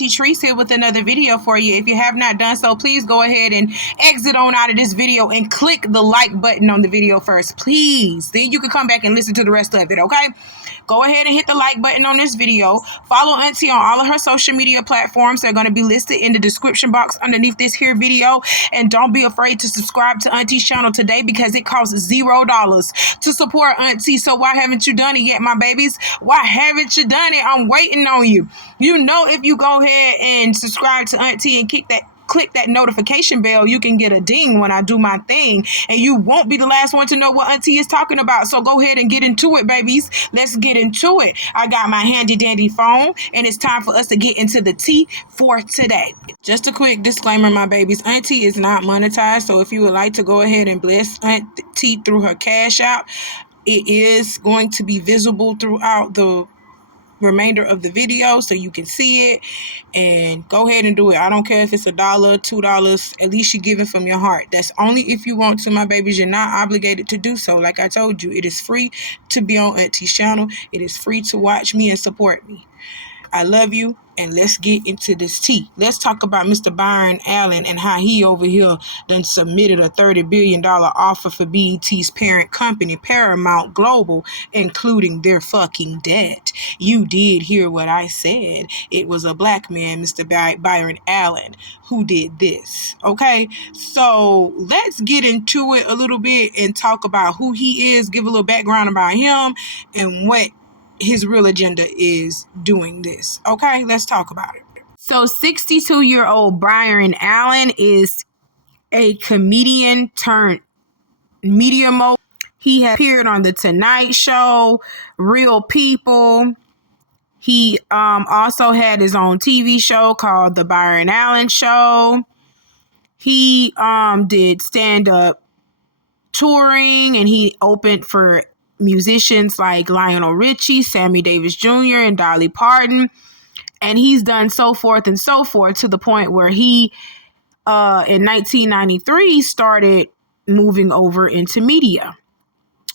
Auntie Trice here with another video for you. If you have not done so, please go ahead and exit on out of this video and click the like button on the video first, please. Then you can come back and listen to the rest of it, okay? Go ahead and hit the like button on this video. Follow Auntie on all of her social media platforms. They're going to be listed in the description box underneath this here video. And don't be afraid to subscribe to Auntie's channel today because it costs $0 to support Auntie. So why haven't you done it yet, my babies? Why haven't you done it? I'm waiting on you. You know, if you go ahead and subscribe to Auntie and click that notification bell, you can get a ding when I do my thing, and you won't be the last one to know what Auntie is talking about. So go ahead and get into it, babies. Let's get into it. I got my handy dandy phone, and it's time for us to get into the tea for today. Just a quick disclaimer, my babies. Auntie is not monetized, so if you would like to go ahead and bless Auntie through her Cash App, it is going to be visible throughout the remainder of the video so you can see it, and go ahead and do it. I don't care if it's $1, $2, at least you give it from your heart. That's only if you want to, my babies. You're not obligated to do so. Like I told you, it is free to be on Auntie's channel. It is free to watch me and support me. I love you, and let's get into this tea. Let's talk about Mr. Bryon Allen and how he over here done submitted a $30 billion offer for BET's parent company, Paramount Global, including their fucking debt. You did hear what I said. It was a black man, Mr. Bryon Allen, who did this. Okay, so let's get into it a little bit and talk about who he is, give a little background about him, and what his real agenda is doing this. Okay, let's talk about it. So 62-year-old Bryon Allen is a comedian turned media mogul. He has appeared on The Tonight Show, Real People. He also had his own TV show called The Bryon Allen Show. He did stand-up touring, and he opened for musicians like Lionel Richie, Sammy Davis Jr., and Dolly Parton. And he's done so forth and so forth to the point where he, in 1993, started moving over into media.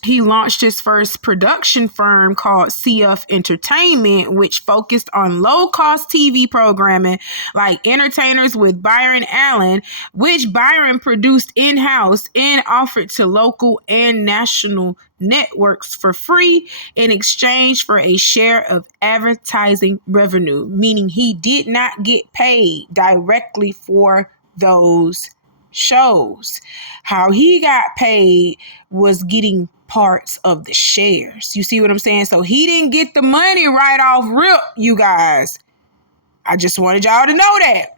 He launched his first production firm called CF Entertainment, which focused on low-cost TV programming like Entertainers with Bryon Allen, which Bryon produced in-house and offered to local and national networks for free in exchange for a share of advertising revenue, meaning he did not get paid directly for those shows. How he got paid was getting parts of the shares. You see what I'm saying? So he didn't get the money right off rip, you guys. I just wanted y'all to know that.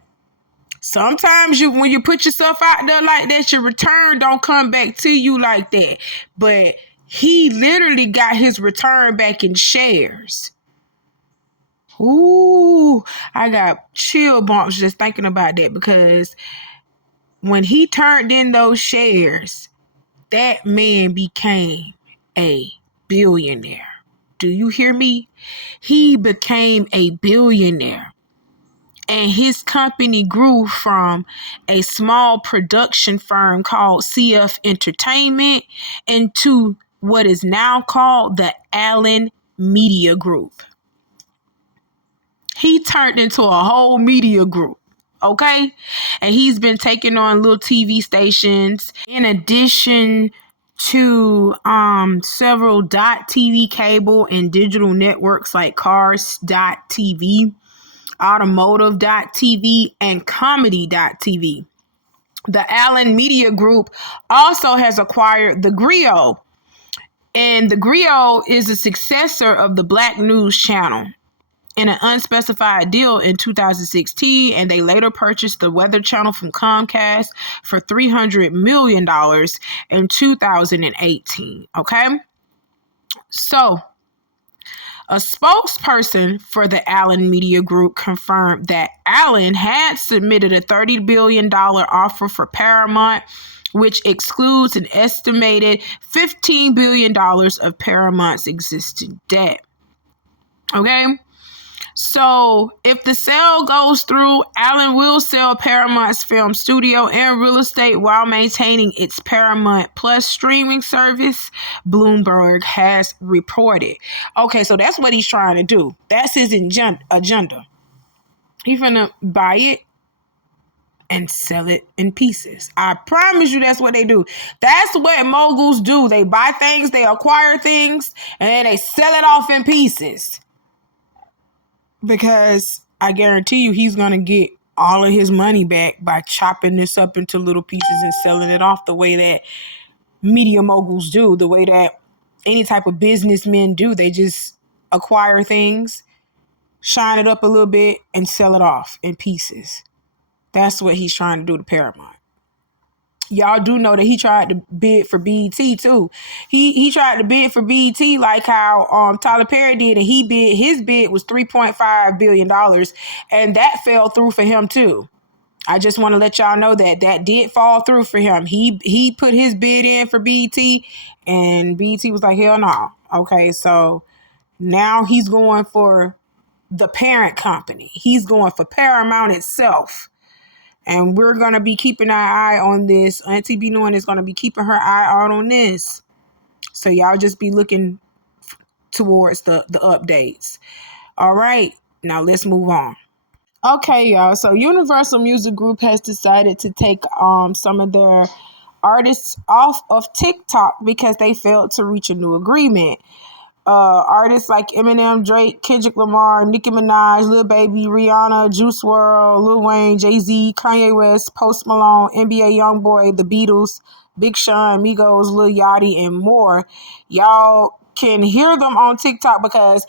Sometimes when you put yourself out there like that, your return don't come back to you like that. But he literally got his return back in shares. Ooh, I got chill bumps just thinking about that, because when he turned in those shares, that man became a billionaire. Do you hear me? He became a billionaire. And his company grew from a small production firm called CF Entertainment into what is now called the Allen Media Group. He turned into a whole media group. Okay, and he's been taking on little TV stations in addition to several .tv cable and digital networks like Cars.tv, Automotive.tv, and Comedy.tv. The Allen Media Group also has acquired The Griot, and The Griot is a successor of the Black News Channel in an unspecified deal in 2016, and they later purchased the Weather Channel from Comcast for $300 million in 2018. Okay, so a spokesperson for the Allen Media Group confirmed that Allen had submitted a $30 billion offer for Paramount, which excludes an estimated $15 billion of Paramount's existing debt. Okay, so if the sale goes through, Allen will sell Paramount's film studio and real estate while maintaining its Paramount Plus streaming service, Bloomberg has reported. Okay, so that's what he's trying to do. That's his agenda. He finna buy it and sell it in pieces. I promise you that's what they do. That's what moguls do. They buy things, they acquire things, and then they sell it off in pieces. Because I guarantee you he's going to get all of his money back by chopping this up into little pieces and selling it off the way that media moguls do, the way that any type of businessmen do. They just acquire things, shine it up a little bit, and sell it off in pieces. That's what he's trying to do to Paramount. Y'all do know that he tried to bid for BET too. He tried to bid for BET like how Tyler Perry did, and his bid was $3.5 billion, and that fell through for him too. I just want to let y'all know that did fall through for him. He put his bid in for BET, and BET was like, hell no. Okay, so now he's going for the parent company. He's going for Paramount itself. And we're going to be keeping our eye on this. Auntie B Knowing is going to be keeping her eye out on this. So y'all just be looking towards the updates. All right, now let's move on. Okay, y'all. So Universal Music Group has decided to take some of their artists off of TikTok because they failed to reach a new agreement. Artists like Eminem, Drake, Kendrick Lamar, Nicki Minaj, Lil Baby, Rihanna, Juice WRLD, Lil Wayne, Jay-Z, Kanye West, Post Malone, NBA YoungBoy, The Beatles, Big Sean, Migos, Lil Yachty, and more. Y'all can hear them on TikTok because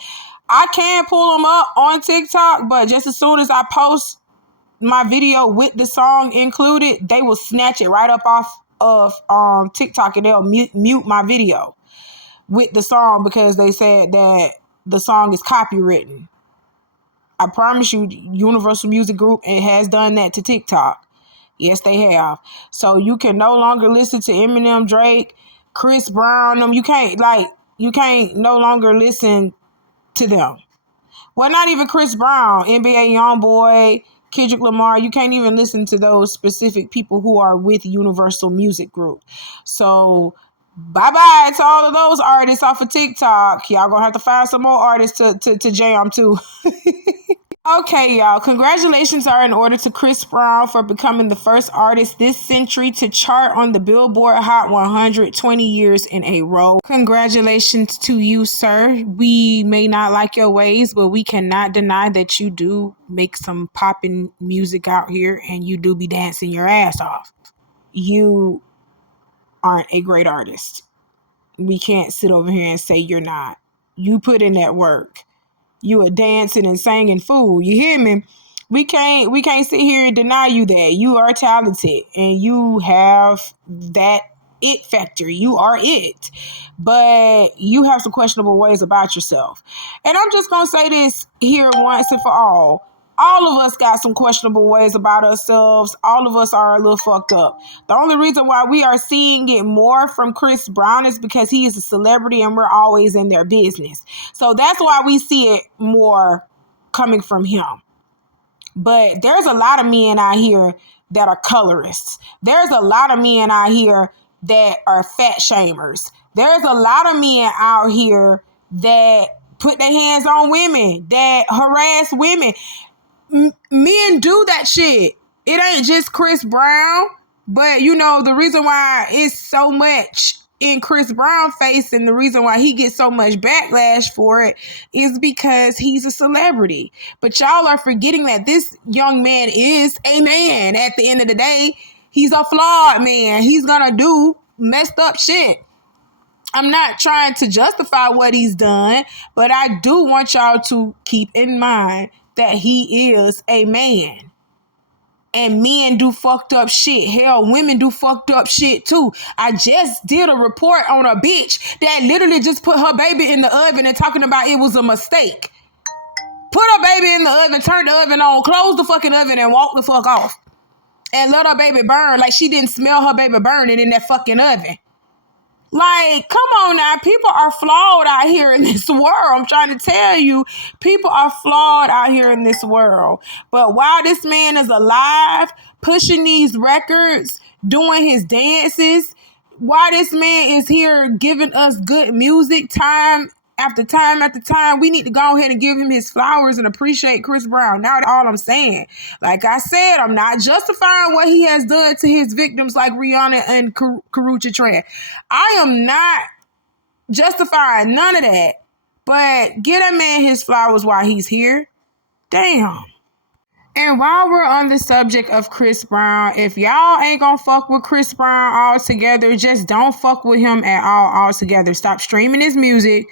I can pull them up on TikTok, but just as soon as I post my video with the song included, they will snatch it right up off of TikTok and they'll mute my video with the song because they said that the song is copywritten. I promise you, Universal Music Group has done that to TikTok. Yes, they have. So you can no longer listen to Eminem, Drake, Chris Brown. You can't no longer listen to them. Well, not even Chris Brown, NBA YoungBoy, Kendrick Lamar. You can't even listen to those specific people who are with Universal Music Group. So bye-bye to all of those artists off of TikTok. Y'all gonna have to find some more artists to jam to. Okay, y'all. Congratulations are in order to Chris Brown for becoming the first artist this century to chart on the Billboard Hot 100 20 years in a row. Congratulations to you, sir. We may not like your ways, but we cannot deny that you do make some poppin' music out here and you do be dancing your ass off. You aren't a great artist. We can't sit over here and say you're not. You put in that work. You a dancing and singing fool. You hear me? We can't sit here and deny you that. You are talented and you have that it factor. You are it. But you have some questionable ways about yourself. And I'm just going to say this here once and for all. All of us got some questionable ways about ourselves. All of us are a little fucked up. The only reason why we are seeing it more from Chris Brown is because he is a celebrity and we're always in their business. So that's why we see it more coming from him. But there's a lot of men out here that are colorists. There's a lot of men out here that are fat shamers. There's a lot of men out here that put their hands on women, that harass women. Men do that shit. It ain't just Chris Brown, but you know the reason why it's so much in Chris Brown face and the reason why he gets so much backlash for it is because he's a celebrity. But y'all are forgetting that this young man is a man. At the end of the day, he's a flawed man. He's gonna do messed up shit. I'm not trying to justify what he's done, but I do want y'all to keep in mind that he is a man. And men do fucked up shit. Hell, women do fucked up shit too. I just did a report on a bitch that literally just put her baby in the oven and talking about it was a mistake. Put her baby in the oven, turn the oven on, close the fucking oven and walk the fuck off. And let her baby burn like she didn't smell her baby burning in that fucking oven. Like, come on now. People are flawed out here in this world. I'm trying to tell you, people are flawed out here in this world. But while this man is alive, pushing these records, doing his dances, while this man is here giving us good music time after time, we need to go ahead and give him his flowers and appreciate Chris Brown. Now, that's all I'm saying. Like I said, I'm not justifying what he has done to his victims like Rihanna and Karrueche Tran. I am not justifying none of that. But get a man his flowers while he's here. Damn. And while we're on the subject of Chris Brown, if y'all ain't gonna fuck with Chris Brown altogether, just don't fuck with him at all altogether. Stop streaming his music.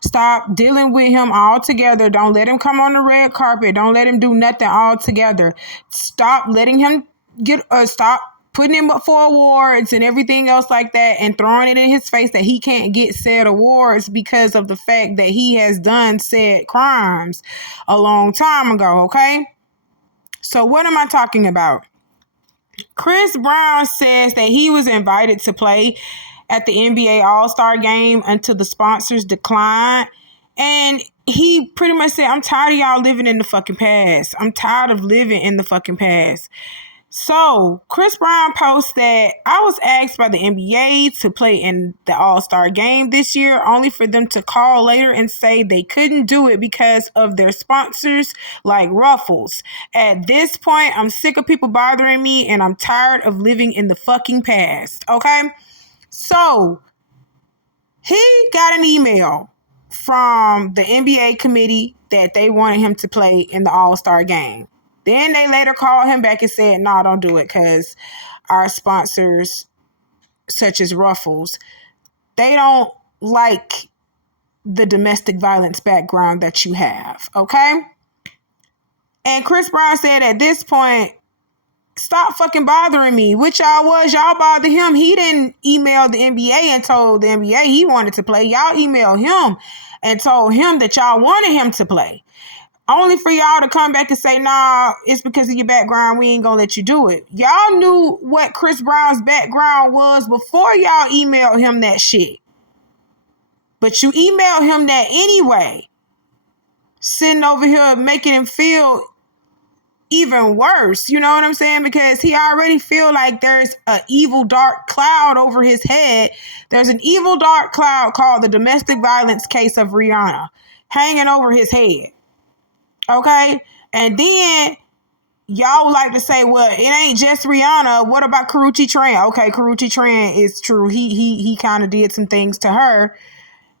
Stop dealing with him altogether. Don't let him come on the red carpet. Don't let him do nothing altogether. Stop letting him stop putting him up for awards and everything else like that and throwing it in his face that he can't get said awards because of the fact that he has done said crimes a long time ago, okay? So what am I talking about? Chris Brown says that he was invited to play at the NBA All-Star game until the sponsors declined. And he pretty much said, I'm tired of y'all living in the fucking past. I'm tired of living in the fucking past. So Chris Brown posts that I was asked by the NBA to play in the All-Star game this year, only for them to call later and say they couldn't do it because of their sponsors like Ruffles. At this point, I'm sick of people bothering me and I'm tired of living in the fucking past. Okay? So he got an email from the NBA committee that they wanted him to play in the All-Star game. Then they later called him back and said, no, don't do it because our sponsors, such as Ruffles, they don't like the domestic violence background that you have, okay? And Chris Brown said at this point, stop fucking bothering me. Which y'all was, y'all bothered him. He didn't email the NBA and told the NBA he wanted to play. Y'all emailed him and told him that y'all wanted him to play. Only for y'all to come back and say, nah, it's because of your background. We ain't gonna let you do it. Y'all knew what Chris Brown's background was before y'all emailed him that shit. But you emailed him that anyway. Sitting over here making him feel even worse. You know what I'm saying? Because he already feel like there's an evil dark cloud over his head. There's an evil dark cloud called the domestic violence case of Rihanna hanging over his head. Okay, and then y'all would like to say, well, it ain't just Rihanna. What about Karrueche Tran? Okay, Karrueche Tran is true. He kind of did some things to her,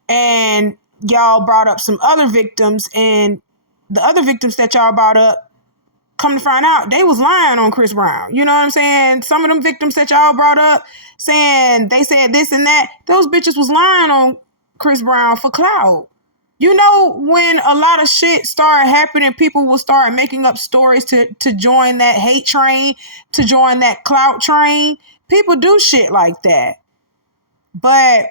and y'all brought up some other victims, and the other victims that y'all brought up, come to find out, they was lying on Chris Brown. You know what I'm saying? Some of them victims that y'all brought up saying they said this and that, those bitches was lying on Chris Brown for clout. You know, when a lot of shit started happening, people will start making up stories to join that hate train, to join that clout train. People do shit like that. But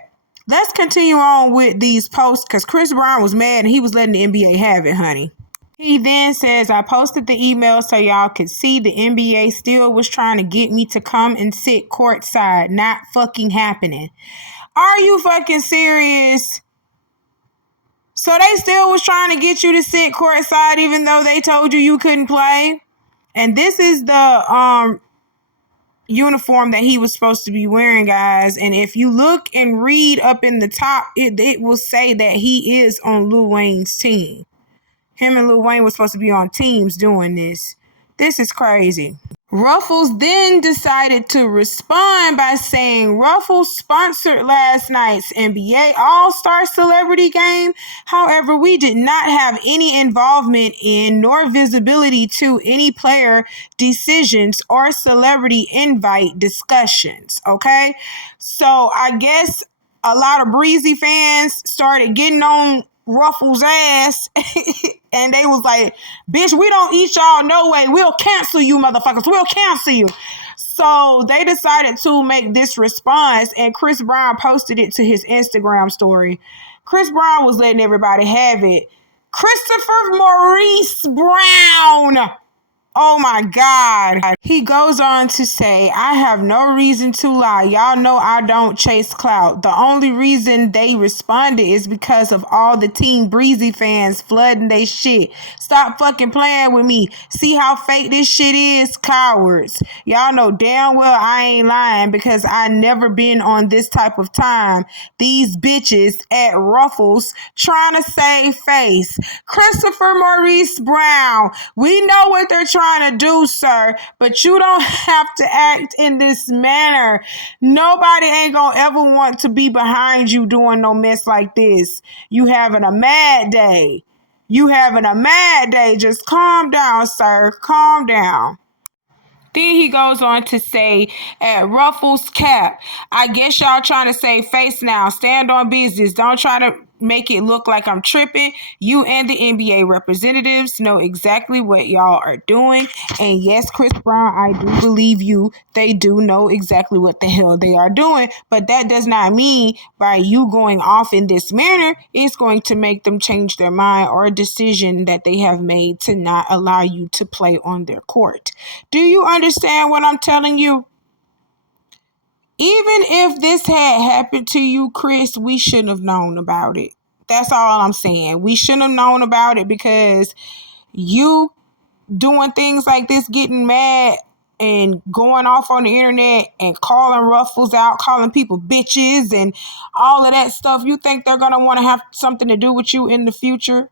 let's continue on with these posts because Chris Brown was mad and he was letting the NBA have it, honey. He then says, I posted the email so y'all could see the NBA still was trying to get me to come and sit courtside. Not fucking happening. Are you fucking serious? So they still was trying to get you to sit courtside even though they told you couldn't play. And this is the uniform that he was supposed to be wearing, guys. And if you look and read up in the top, it will say that he is on Lil Wayne's team. Him and Lil Wayne was supposed to be on teams doing this. This is crazy. Ruffles then decided to respond by saying Ruffles sponsored last night's NBA All-Star Celebrity Game. However, we did not have any involvement in nor visibility to any player decisions or celebrity invite discussions. Okay, so I guess a lot of Breezy fans started getting on Ruffles' ass and they was like, bitch, we don't eat y'all no way. We'll cancel you, motherfuckers. We'll cancel you. So they decided to make this response and Chris Brown posted it to his Instagram story. Chris Brown was letting everybody have it. Christopher Maurice Brown Oh my God. He goes on to say, I have no reason to lie. Y'all know I don't chase clout. The only reason they responded is because of all the Team Breezy fans flooding they shit. Stop fucking playing with me. See how fake this shit is? Cowards. Y'all know damn well I ain't lying because I never been on this type of time. These bitches at Ruffles trying to save face. Christopher Maurice Brown. We know what they're trying to do, sir, but you don't have to act in this manner. Nobody ain't gonna ever want to be behind you doing no mess like this. You having a mad day. You having a mad day. Just calm down, sir. Calm down. Then he goes on to say, at Ruffles Cap, I guess y'all trying to save face now. Stand on business. Don't try to make it look like I'm tripping. You and the NBA representatives know exactly what y'all are doing. And yes, Chris Brown, I do believe you. They do know exactly what the hell they are doing. But that does not mean by you going off in this manner, it's going to make them change their mind or a decision that they have made to not allow you to play on their court. Do you understand what I'm telling you? Even if this had happened to you, Chris, we shouldn't have known about it. That's all I'm saying. We shouldn't have known about it because you doing things like this, getting mad and going off on the internet and calling Ruffles out, calling people bitches and all of that stuff. You think they're going to want to have something to do with you in the future?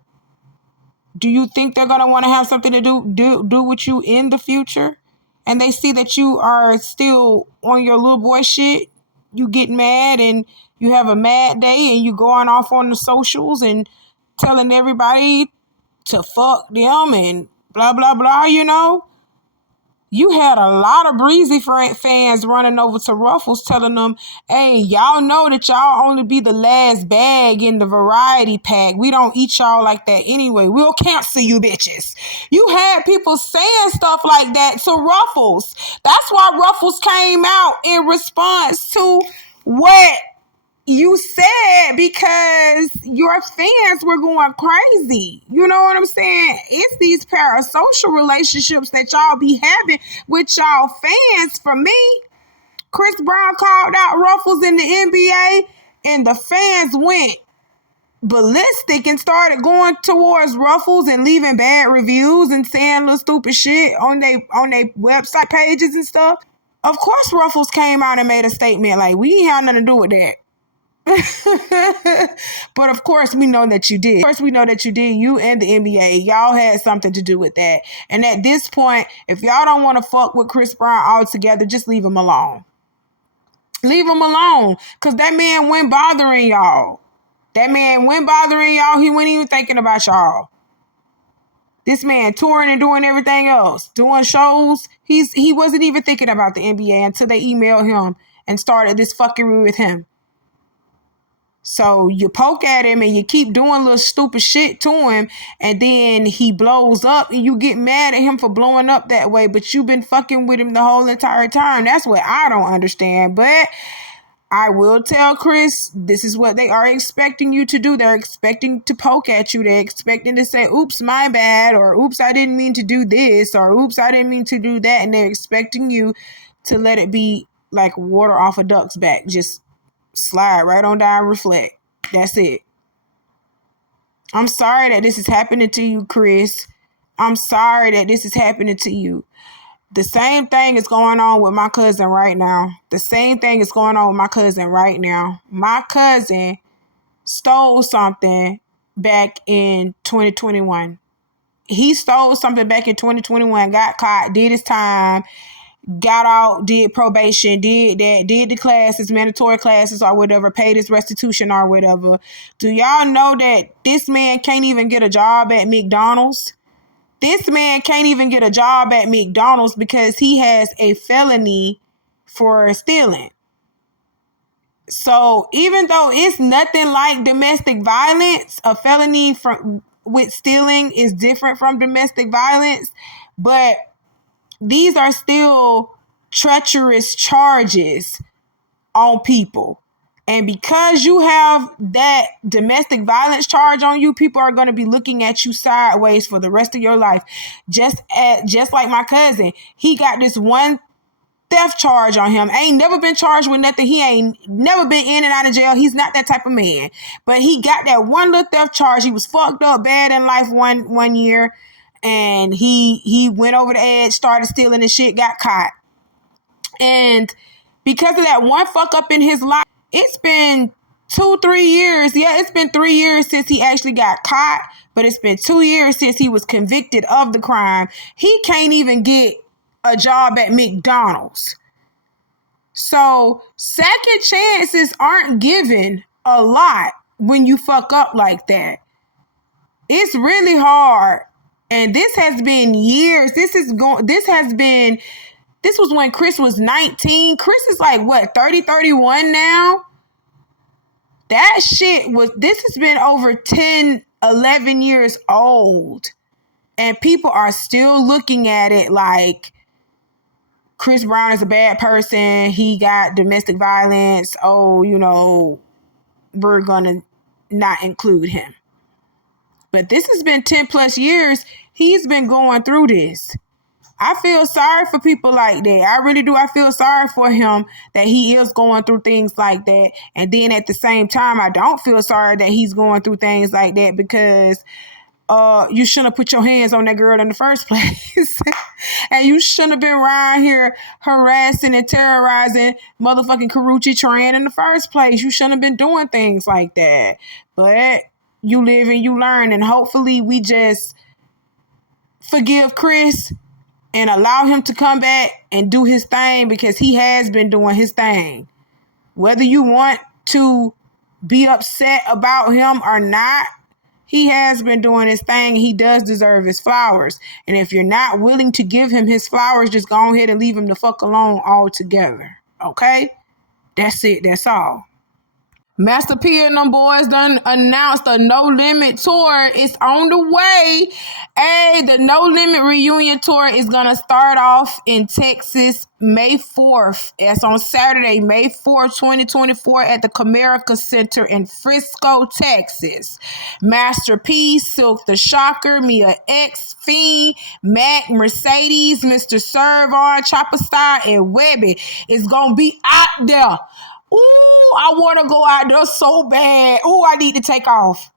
Do you think they're going to want to have something to do with you in the future? And they see that you are still on your little boy shit, you get mad and you have a mad day and you going off on the socials and telling everybody to fuck them and blah, blah, blah, you know? You had a lot of Breezy fans running over to Ruffles telling them, hey, y'all know that y'all only be the last bag in the variety pack. We don't eat y'all like that anyway. We'll cancel you bitches. You had people saying stuff like that to Ruffles. That's why Ruffles came out in response to what you said, because your fans were going crazy. You know what I'm saying? It's these parasocial relationships that y'all be having with y'all fans. For me, Chris Brown called out Ruffles in the NBA and the fans went ballistic and started going towards Ruffles and leaving bad reviews and saying little stupid shit on they website pages and stuff. Of course Ruffles came out and made a statement like, we ain't had nothing to do with that. But of course we know that you did. Of course we know that you did. You and the NBA, y'all had something to do with that. And at this point, if y'all don't want to fuck with Chris Brown altogether, just leave him alone. Leave him alone. Because that man went bothering y'all. That man went bothering y'all. He wasn't even thinking about y'all. This man touring and doing everything else, doing shows. He wasn't even thinking about the NBA until they emailed him and started this fuckery with him. So you poke at him and you keep doing little stupid shit to him, and then he blows up and you get mad at him for blowing up that way, but you've been fucking with him the whole entire time. That's what I don't understand. But I will tell Chris, this is what they are expecting you to do. They're expecting to poke at you. They're expecting to say, oops, my bad, or oops, I didn't mean to do this, or oops, I didn't mean to do that. And they're expecting you to let it be like water off a duck's back. Just slide right on down, reflect. That's it. I'm sorry that this is happening to you, Chris. I'm sorry that this is happening to you. The same thing is going on with my cousin right now. The same thing is going on with my cousin right now. My cousin stole something back in 2021. He stole something back in 2021, got caught, did his time, got out, did probation, did that, did the classes, mandatory classes or whatever, paid his restitution or whatever. Do y'all know that this man can't even get a job at McDonald's? This man can't even get a job at McDonald's because he has a felony for stealing. So even though it's nothing like domestic violence, a felony with stealing is different from domestic violence, but these are still treacherous charges on people. And because you have that domestic violence charge on you, people are going to be looking at you sideways for the rest of your life. Just like my cousin, he got this one theft charge on him. Ain't never been charged with nothing. He ain't never been in and out of jail. He's not that type of man. But he got that one little theft charge. He was fucked up bad in life one year. And he went over the edge, started stealing his shit, got caught. And because of that one fuck up in his life, it's been 2-3 years. Yeah, it's been 3 years since he actually got caught. But it's been 2 years since he was convicted of the crime. He can't even get a job at McDonald's. So second chances aren't given a lot when you fuck up like that. It's really hard. And this has been years. This was when Chris was 19. Chris is like, what, 30, 31 now? This has been over 10, 11 years old. And people are still looking at it like Chris Brown is a bad person. He got domestic violence. Oh, we're going to not include him. But this has been 10 plus years. He's been going through this. I feel sorry for people like that. I really do. I feel sorry for him that he is going through things like that. And then at the same time, I don't feel sorry that he's going through things like that because you shouldn't have put your hands on that girl in the first place. And you shouldn't have been around here harassing and terrorizing motherfucking Karuchi Tran in the first place. You shouldn't have been doing things like that. But you live and you learn. And hopefully we just forgive Chris and allow him to come back and do his thing because he has been doing his thing. Whether you want to be upset about him or not, he has been doing his thing. He does deserve his flowers. And if you're not willing to give him his flowers, just go ahead and leave him the fuck alone altogether. Okay? That's it. That's all. Master P and them boys done announced a No Limit tour. It's on the way. Hey, the No Limit reunion tour is going to start off in Texas May 4th. It's on Saturday, May 4th, 2024 at the Comerica Center in Frisco, Texas. Master P, Silk the Shocker, Mia X, Fiend, Mac, Mercedes, Mr. Servon, Chopper Star, and Webby is going to be out there. Ooh, I want to go out there so bad. Ooh, I need to take off.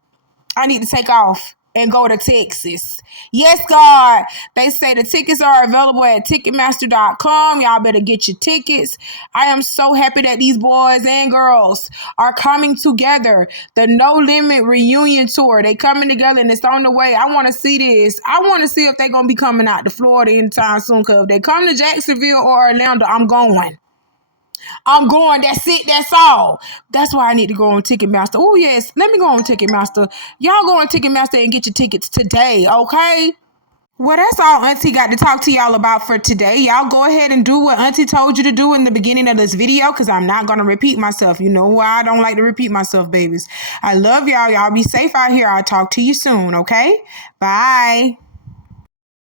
And go to Texas. Yes, God. They say the tickets are available at Ticketmaster.com. Y'all better get your tickets. I am so happy that these boys and girls are coming together. The No Limit reunion tour. They coming together and it's on the way. I want to see this. I want to see if they're going to be coming out to Florida anytime soon. Because if they come to Jacksonville or Orlando, I'm going. That's it. That's all. That's why I need to go on Ticketmaster. Oh, yes. Let me go on Ticketmaster. Y'all go on Ticketmaster and get your tickets today, okay? Well, that's all Auntie got to talk to y'all about for today. Y'all go ahead and do what Auntie told you to do in the beginning of this video because I'm not going to repeat myself. You know why I don't like to repeat myself, babies. I love y'all. Y'all be safe out here. I'll talk to you soon, okay? Bye.